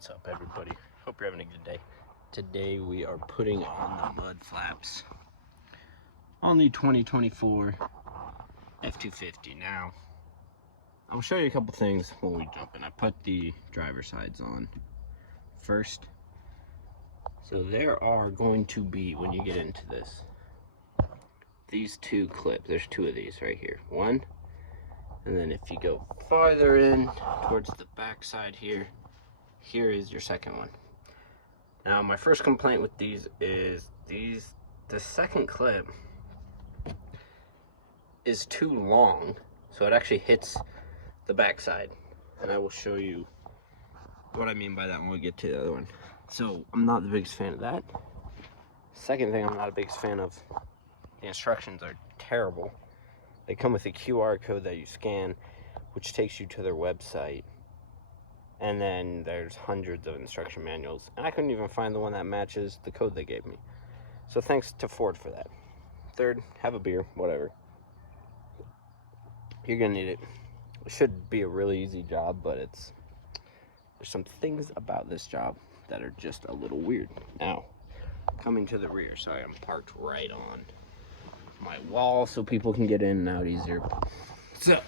What's up, everybody? Hope you're having a good day. Today we are putting on the mud flaps on the 2024 F-250. Now, I'll show you a couple things when we jump in. I put the driver sides on first. So there are going to be, when you get into this, these two clips. There's two of these right here. One, and then if you go farther in towards the back side here, here is your second one. Now, my first complaint with these is the second clip is too long, so it actually hits the back side. And I will show you what I mean by that when we get to the other one. So I'm not the biggest fan of that. Second thing, I'm not a biggest fan of, the instructions are terrible. They come with a QR code that you scan, which takes you to their website. And then there's hundreds of instruction manuals. And I couldn't even find the one that matches the code they gave me. So thanks to Ford for that. Third, have a beer, whatever. You're gonna need it. It should be a really easy job, but there's some things about this job that are just a little weird. Now, coming to the rear. Sorry, I'm parked right on my wall so people can get in and out easier. So,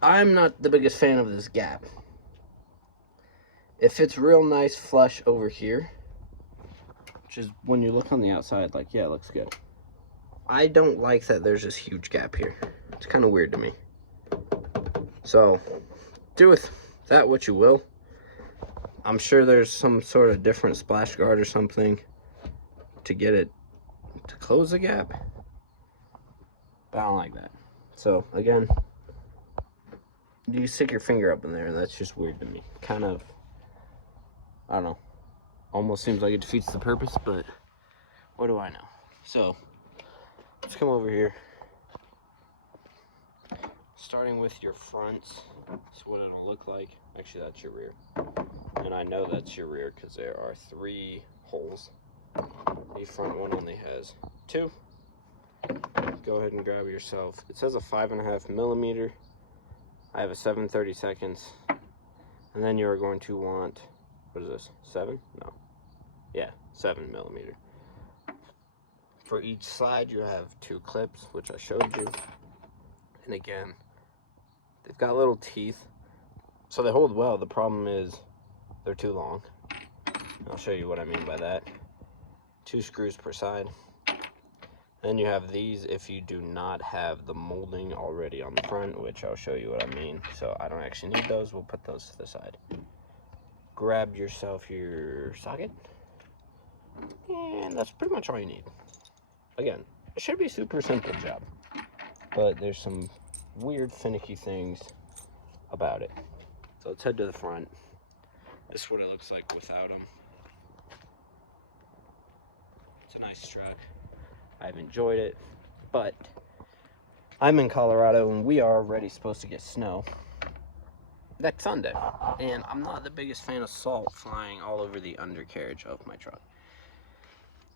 I'm not the biggest fan of this gap. It fits real nice flush over here, which is when you look on the outside, like, yeah, it looks good. I don't like that there's this huge gap here. It's kind of weird to me. So, do with that what you will. I'm sure there's some sort of different splash guard or something to get it to close the gap, but I don't like that. So, again, you stick your finger up in there, and that's just weird to me. Kind of, I don't know, almost seems like it defeats the purpose, but what do I know? So, let's come over here. Starting with your fronts, that's what it'll look like. Actually, that's your rear. And I know that's your rear because there are 3 holes. The front one only has 2. Go ahead and grab yourself. It says a 5.5 millimeter. I have a 7/32. And then you're going to want, what is this, 7? No. Yeah, 7 millimeter. For each side, you have 2 clips, which I showed you. And again, they've got little teeth, so they hold well. The problem is they're too long. I'll show you what I mean by that. 2 screws per side. Then you have these if you do not have the molding already on the front, which I'll show you what I mean. So I don't actually need those. We'll put those to the side. Grab yourself your socket, and that's pretty much all you need. Again, it should be a super simple job, but there's some weird finicky things about it. So let's head to the front. This is what it looks like without them. It's a nice strut. I've enjoyed it, but I'm in Colorado and we are already supposed to get snow next Sunday, and I'm not the biggest fan of salt flying all over the undercarriage of my truck.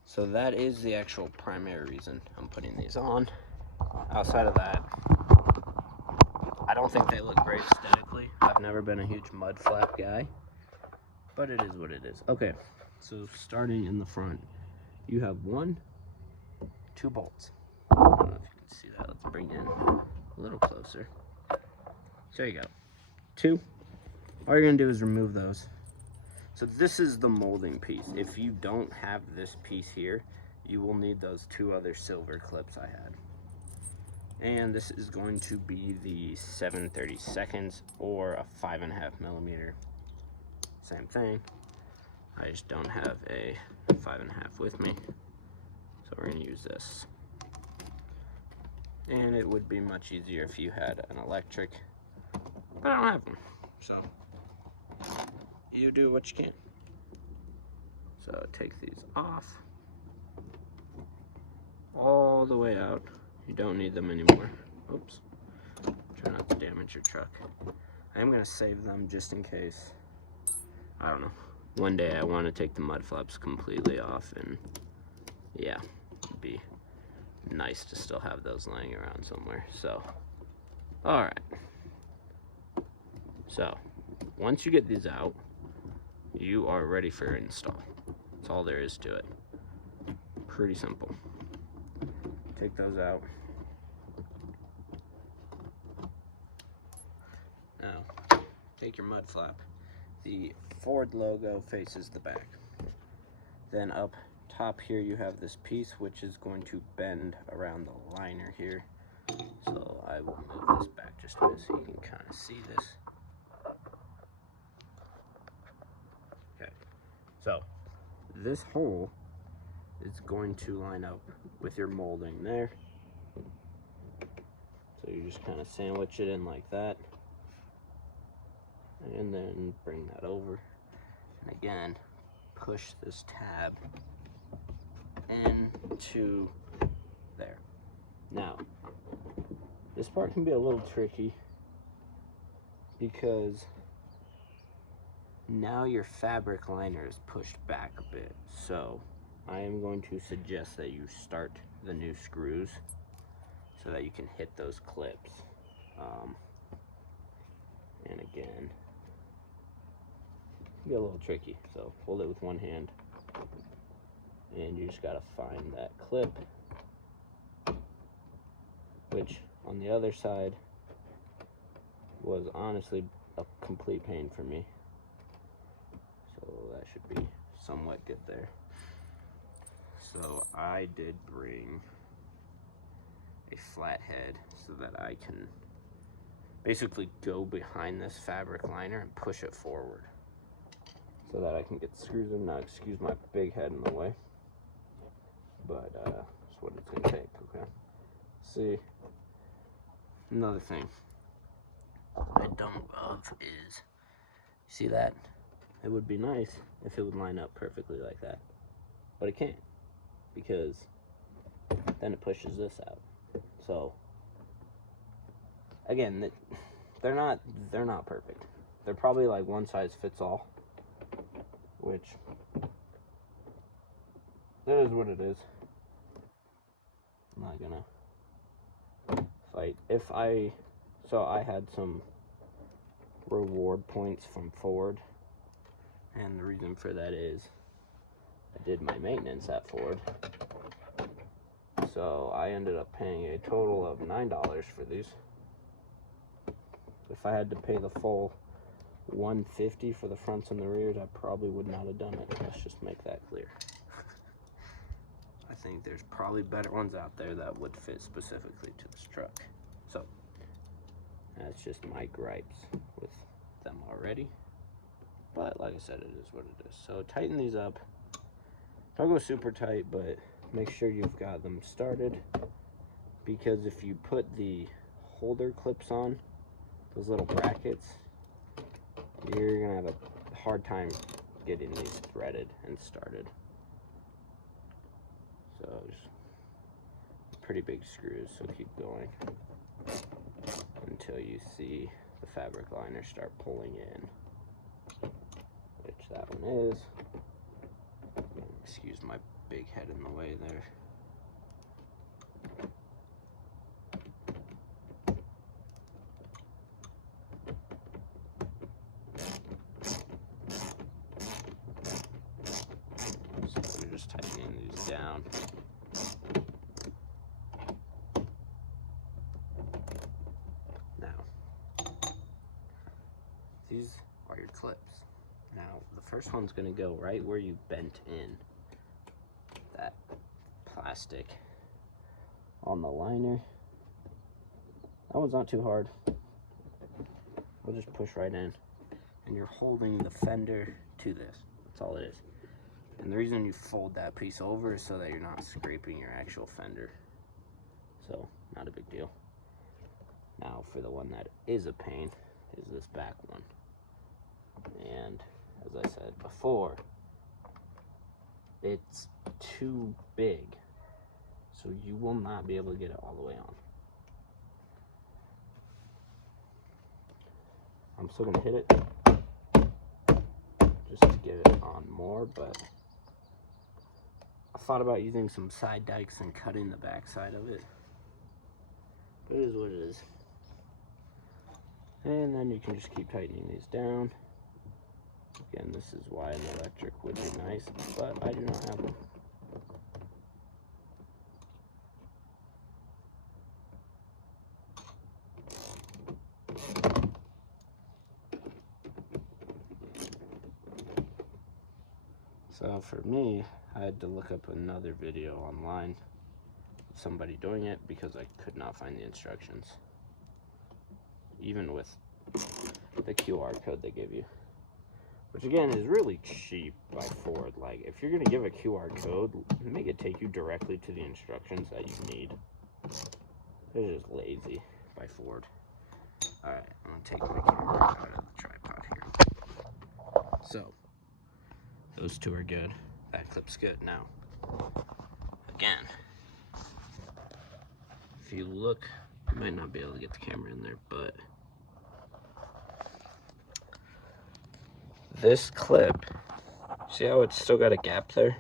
So that is the actual primary reason I'm putting these on. Outside of that, I don't think they look great aesthetically. I've never been a huge mud flap guy, but it is what it is. Okay, so starting in the front, you have 2 bolts. I don't know if you can see that. Let's bring in a little closer. So there you go. 2. All you're gonna do is remove those. So this is the molding piece. If you don't have this piece here, you will need those 2 other silver clips I had. And this is going to be the 7/32 or a 5.5 millimeter. Same thing. I just don't have a 5.5 with me. So we're gonna use this. And it would be much easier if you had an electric, but I don't have one. So you do what you can. So take these off all the way out. You don't need them anymore. Oops. Try not to damage your truck. I am gonna save them just in case, I don't know, one day I want to take the mud flaps completely off, and yeah, it'd be nice to still have those laying around somewhere. So, all right. So, once you get these out, you are ready for install. That's all there is to it. Pretty simple. Take those out. Now, take your mud flap. The Ford logo faces the back. Then up top here you have this piece which is going to bend around the liner here. So I will move this back just a bit so you can kind of see this. Okay, so this hole is going to line up with your molding there. So you just kind of sandwich it in like that. And then bring that over. And again, push this tab into there. Now, this part can be a little tricky because now your fabric liner is pushed back a bit. So I am going to suggest that you start the new screws so that you can hit those clips. And again, it can get a little tricky. So hold it with one hand and you just gotta find that clip, which on the other side was honestly a complete pain for me. So that should be somewhat good there. So I did bring a flat head so that I can basically go behind this fabric liner and push it forward so that I can get screws in. Now excuse my big head in the way, but that's what it's gonna take. Okay, see, another thing I don't love is, see that? It would be nice if it would line up perfectly like that, but it can't, because then it pushes this out. So again, they're not perfect. They're probably like one size fits all, which it is what it is. I'm not gonna fight. So I had some reward points from Ford, and the reason for that is I did my maintenance at Ford. So I ended up paying a total of $9 for these. If I had to pay the full $150 for the fronts and the rears, I probably would not have done it. Let's just make that clear. I think there's probably better ones out there that would fit specifically to this truck. So that's just my gripes with them already. But like I said, it is what it is. So tighten these up. Don't go super tight, but make sure you've got them started, because if you put the holder clips on, those little brackets, you're gonna have a hard time getting these threaded and started. So just pretty big screws, so keep going until you see the fabric liner start pulling in, which that one is. Excuse my big head in the way there. So we're just tightening these down. Now, these are your clips. Now, the first one's gonna go right where you bent in that plastic on the liner. That one's not too hard. We'll just push right in, and you're holding the fender to this. That's all it is. And the reason you fold that piece over is so that you're not scraping your actual fender. So, not a big deal. Now, for the one that is a pain, is this back one. And as I said before, it's too big, so you will not be able to get it all the way on. I'm still gonna hit it just to get it on more, but I thought about using some side dikes and cutting the back side of it, but it is what it is. And then you can just keep tightening these down. Again, this is why an electric would be nice, but I do not have one. So for me, I had to look up another video online of somebody doing it because I could not find the instructions, even with the QR code they give you, which again is really cheap by Ford. Like, if you're gonna give a QR code, make it take you directly to the instructions that you need. They're just lazy by Ford. Alright, I'm gonna take my camera out of the tripod here. So, those two are good. That clip's good. Now, again, if you look, you might not be able to get the camera in there, but this clip, see how it's still got a gap there?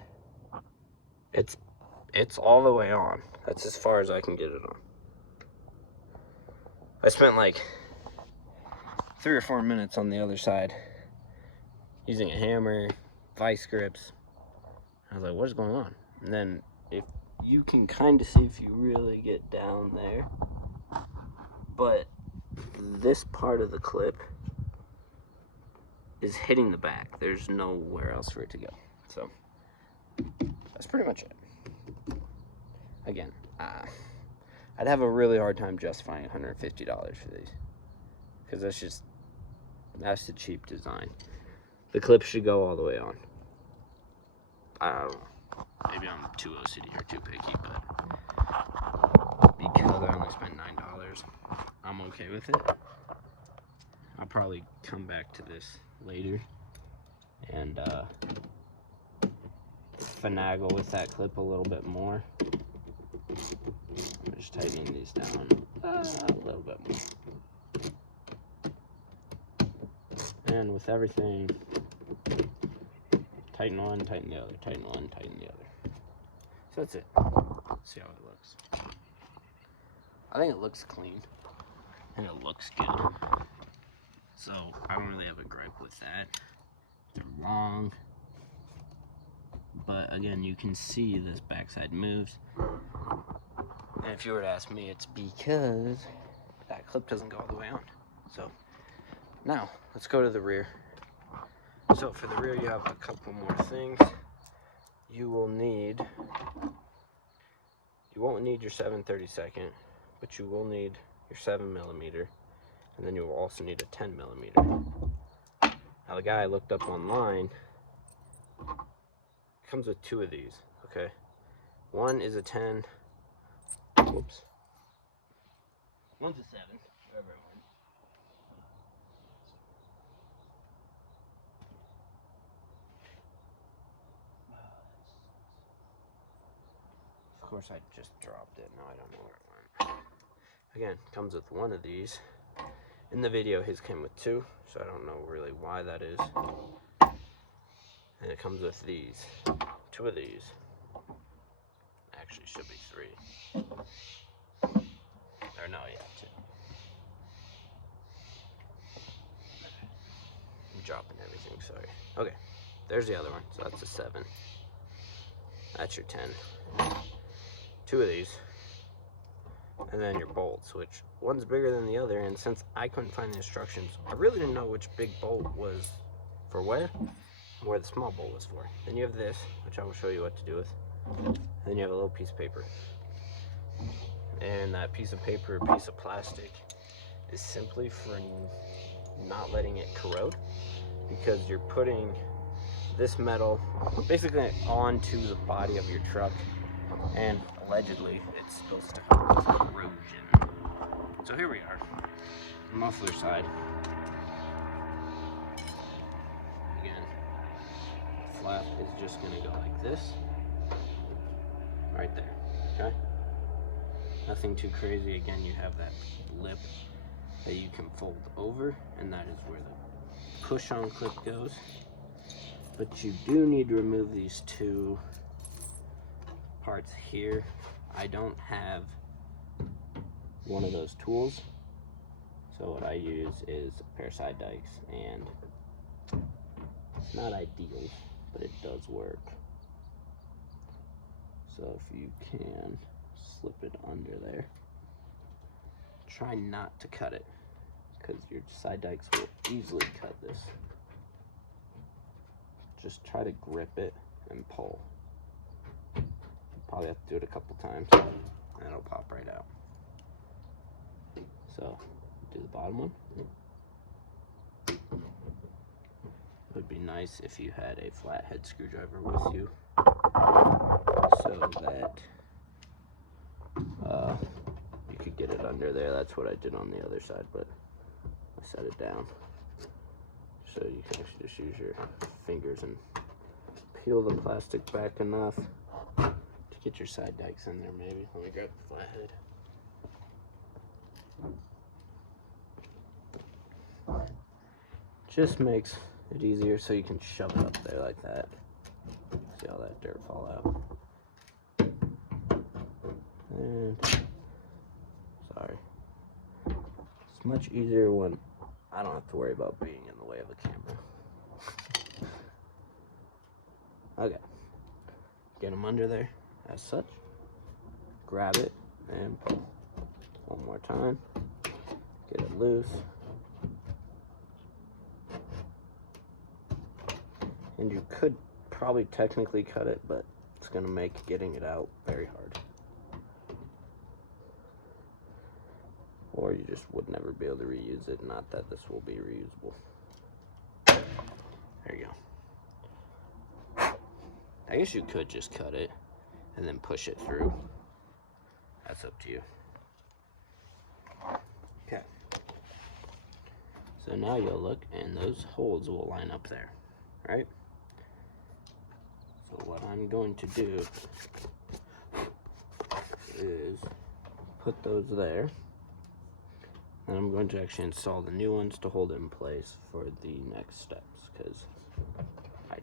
It's all the way on. That's as far as I can get it on. I spent like 3 or 4 minutes on the other side using a hammer, vice grips. I was like, what is going on? And then if you can kind of see if you really get down there, but this part of the clip is hitting the back. There's nowhere else for it to go. So that's pretty much it. Again, I'd have a really hard time justifying $150 for these, because that's the cheap design. The clip should go all the way on. I don't know. Maybe I'm too OCD or too picky, but because I only spent $9, I'm okay with it. I'll probably come back to this later and finagle with that clip a little bit more. I'm just tightening these down a little bit more. And with everything, tighten one, tighten the other, tighten one, tighten the other. So that's it. Let's see how it looks. I think it looks clean and it looks good. So I don't really have a gripe with that. They're long, but again, you can see this backside moves. And if you were to ask me, it's because that clip doesn't go all the way on. So now let's go to the rear. So for the rear, you have a couple more things. You won't need your 7/32, but you will need your 7mm, and then you will also need a 10mm. Now the guy I looked up online comes with 2 of these, okay? One is a 10, whoops. One's a 7, wherever it went. Of course, I just dropped it. Now I don't know where it went. Again, comes with one of these. In the video, his came with 2, so I don't know really why that is. And it comes with these. 2 of these. Actually, should be 3. Or no, yeah, 2. I'm dropping everything, sorry. Okay, there's the other one. So that's a 7. That's your 10. 2 of these. And then your bolts, which one's bigger than the other, and since I couldn't find the instructions, I really didn't know which big bolt was for where the small bolt was for. Then you have this, which I will show you what to do with. And then you have a little piece of paper. And that piece of paper, piece of plastic, is simply for not letting it corrode, because you're putting this metal basically onto the body of your truck, and allegedly it's supposed to help with corrosion. So here we are, muffler side. Again, flap is just gonna go like this, right there, okay? Nothing too crazy. Again, you have that lip that you can fold over, and that is where the push-on clip goes. But you do need to remove these 2 parts here. I don't have one of those tools, so what I use is a pair of side dikes and It's not ideal, but it does work. So if you can slip it under there, try not to cut it, because your side dikes will easily cut this. Just try to grip it and pull. Probably have to do it a couple times, and it'll pop right out. So, do the bottom one. It would be nice if you had a flathead screwdriver with you, so that you could get it under there. That's what I did on the other side, but I set it down. So you can actually just use your fingers and peel the plastic back enough to get your side dikes in there maybe. Let me grab the flathead. Just makes it easier so you can shove it up there like that. See all that dirt fall out. And sorry. It's much easier when I don't have to worry about being in the way of a camera. Okay. Get them under there as such. Grab it and pull. One more time. Get it loose. And you could probably technically cut it, but it's going to make getting it out very hard. Or you just would never be able to reuse it. Not that this will be reusable. There you go. I guess you could just cut it and then push it through. That's up to you. Okay. So now you'll look and those holes will line up there, right? So what I'm going to do is put those there. And I'm going to actually install the new ones to hold it in place for the next steps, because I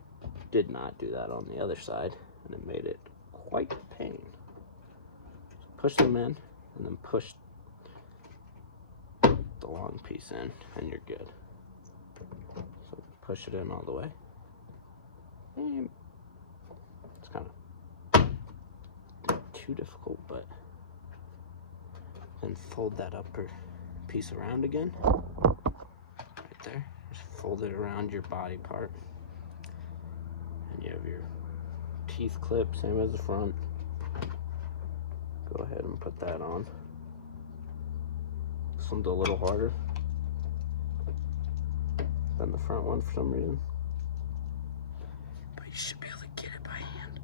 did not do that on the other side and it made it quite a pain. Just push them in and then push the long piece in and you're good. So push it in all the way. And it's kind of not too difficult, but then fold that upper piece around again, right there. Just fold it around your body part, and you have your teeth clip, same as the front. Go ahead and put that on. This one's a little harder than the front one for some reason, but you should be able to get it by hand.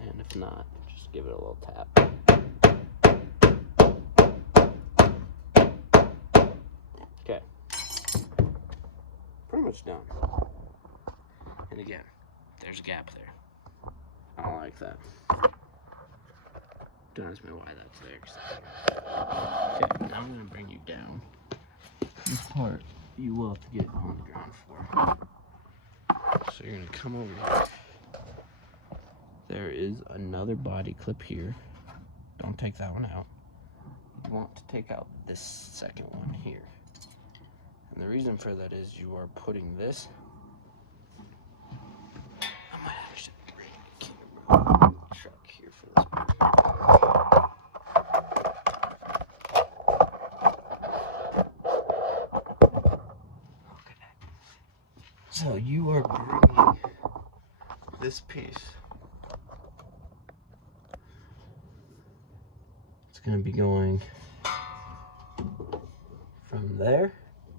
And if not, just give it a little tap. Okay. Pretty much done. And again, there's a gap there. I don't like that. Don't ask me why that's there. Okay, now I'm going to bring you down. This part you will have to get on the ground for. So you're going to come over here. There is another body clip here. Don't take that one out. You want to take out this second one here. And the reason for that is you are putting this. I might actually bring the camera truck here for this part. Okay. So you are bringing this piece. It's going to be going from there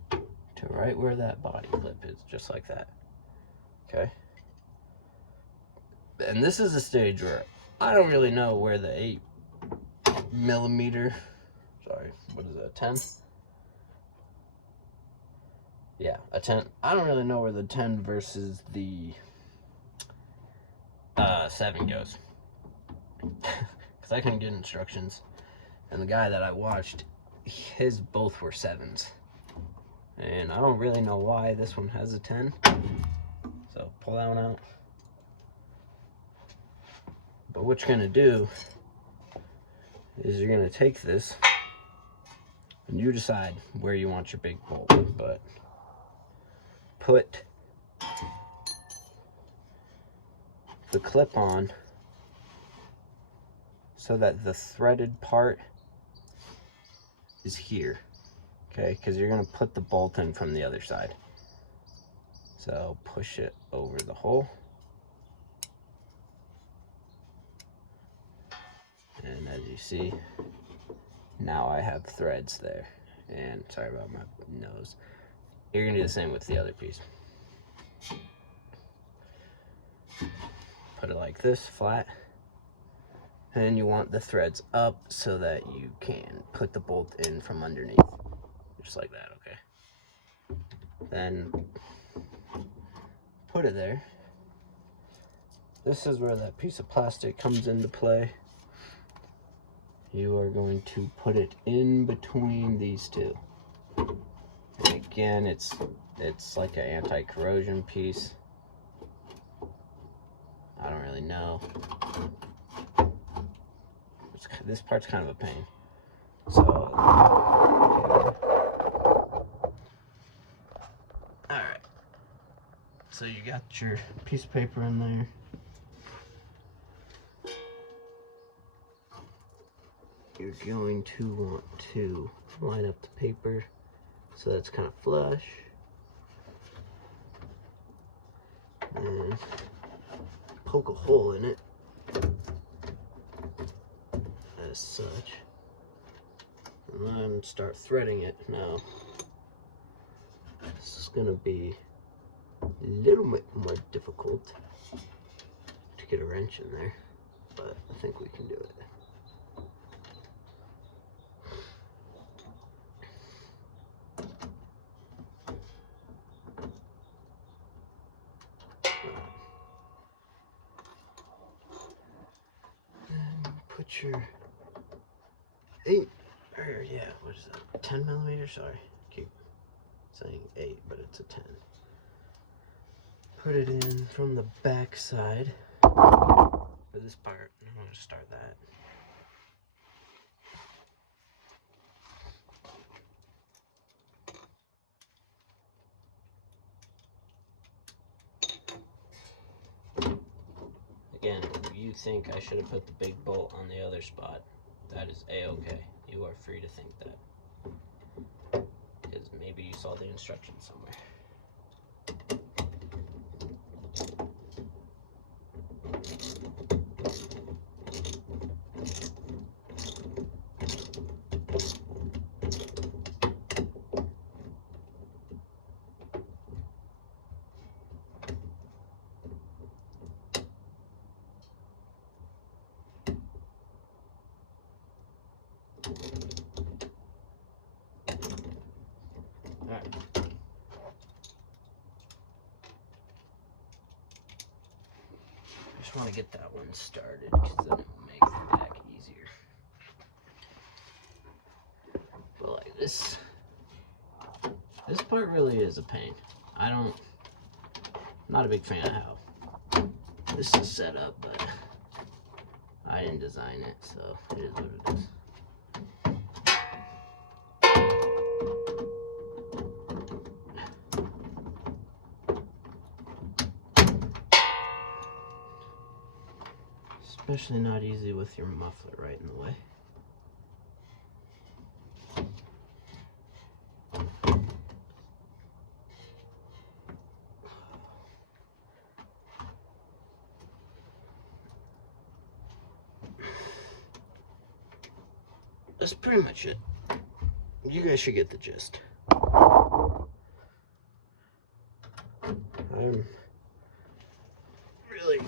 to right where that body clip is, just like that. Okay? And this is a stage where I don't really know where the 8mm, sorry, what is it, a 10? Yeah, a 10. I don't really know where the 10 versus the 7 goes. Because I couldn't get instructions. And the guy that I watched, his both were 7s. And I don't really know why this one has a 10. So pull that one out. But what you're going to do is you're going to take this And you decide where you want your big bolt, but put the clip on so that the threaded part is here, okay? Because you're gonna put the bolt in from the other side. So push it over the hole. And as you see, now I have threads there. And sorry about my nose. You're gonna do the same with the other piece. Put it like this, flat. And you want the threads up so that you can put the bolt in from underneath. Just like that, okay? Then put it there. This is where that piece of plastic comes into play. You are going to put it in between these two. And again, it's like an anti-corrosion piece. I don't really know. This part's kind of a pain. So, alright. So you got your piece of paper in there. You're going to want to line up the paper so that's kind of flush. And poke a hole in it as such. And then start threading it. Now, this is going to be a little bit more difficult to get a wrench in there, but I think we can do it. Put your 10 millimeters, sorry, keep saying 8, but it's a 10. Put it in from the back side for this part. I'm going to start that. Again, if you think I should have put the big bolt on the other spot, that is a-okay. You are free to think that. Because maybe you saw the instructions somewhere. Alright. I just want to get that one started because then it will make the back easier. But like this part really is a pain. I'm not a big fan of how this is set up, but I didn't design it, so it is what it is. Especially not easy with your muffler right in the way. That's pretty much it. You guys should get the gist. I'm really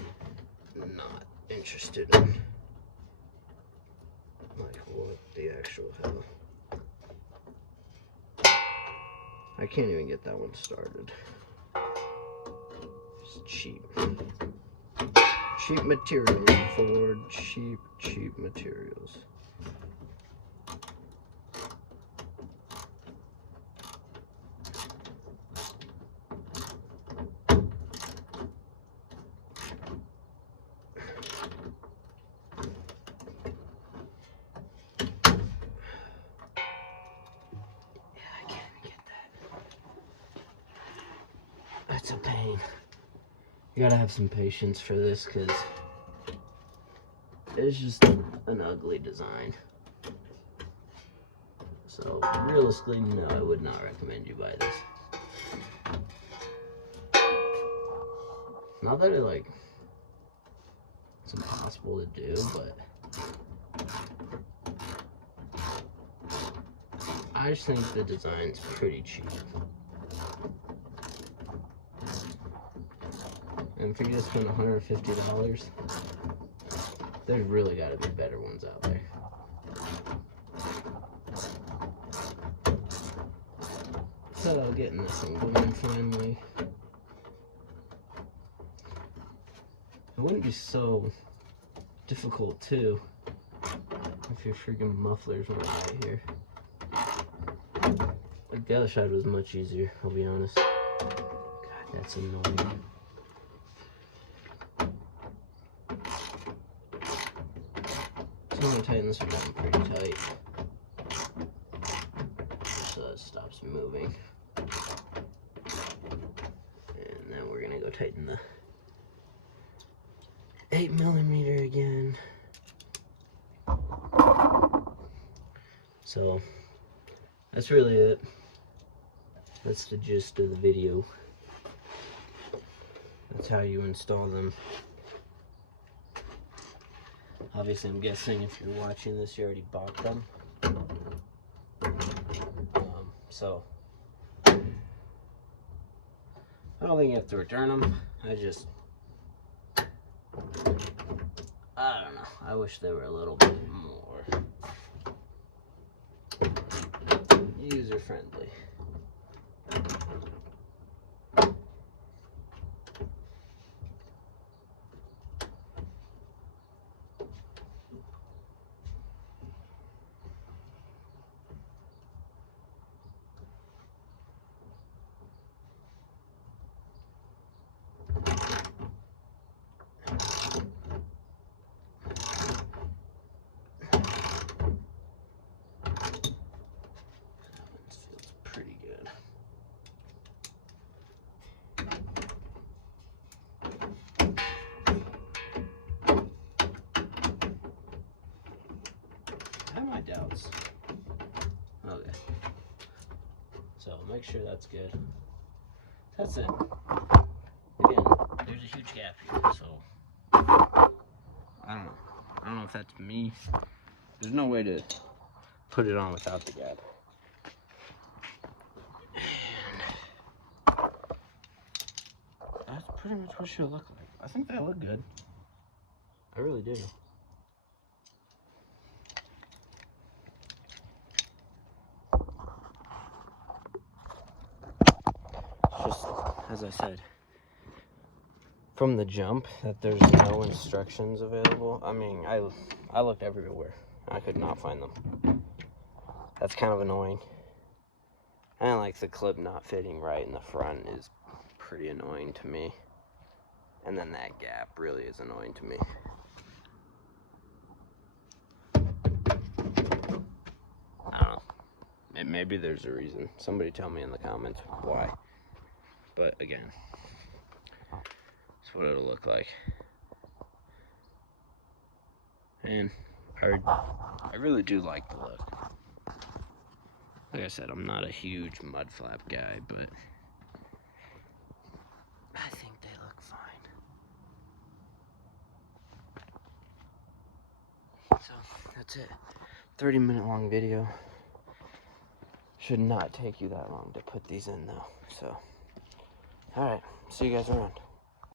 not interested in like what the actual hell. I can't even get that one started. It's cheap. Cheap materials, Ford, cheap materials. it's a pain. You gotta have some patience for this because it's just an ugly design. So realistically, no, I would not recommend you buy this. Not that it's impossible to do, but I just think the design's pretty cheap. And for you to spend $150, there's really got to be better ones out there. Thought I was getting this one going finally. It wouldn't be so difficult too if your freaking mufflers weren't right here. Like the other side was much easier, I'll be honest. God, that's annoying. So I'm gonna tighten this one down pretty tight so it stops moving. And then we're gonna go tighten the 8mm again. So that's really it. That's the gist of the video. That's how you install them. Obviously, I'm guessing if you're watching this, you already bought them. So I don't think you have to return them. I don't know. I wish they were a little bit more user-friendly. I have my doubts. Okay. So make sure that's good. That's it. Again, there's a huge gap here, so I don't know. I don't know if that's me. There's no way to put it on without the gap. And that's pretty much what she'll look like. I think that looked good. I really do. Just as I said, from the jump that there's no instructions available. I mean, I looked everywhere. I could not find them. That's kind of annoying. And like the clip not fitting right in the front is pretty annoying to me. And then that gap really is annoying to me. I don't know. Maybe there's a reason. Somebody tell me in the comments why. But again, that's what it'll look like. And I really do like the look. Like I said, I'm not a huge mud flap guy, but I think they look fine. So that's it. 30-minute long video. Should not take you that long to put these in though. So, alright, see you guys around.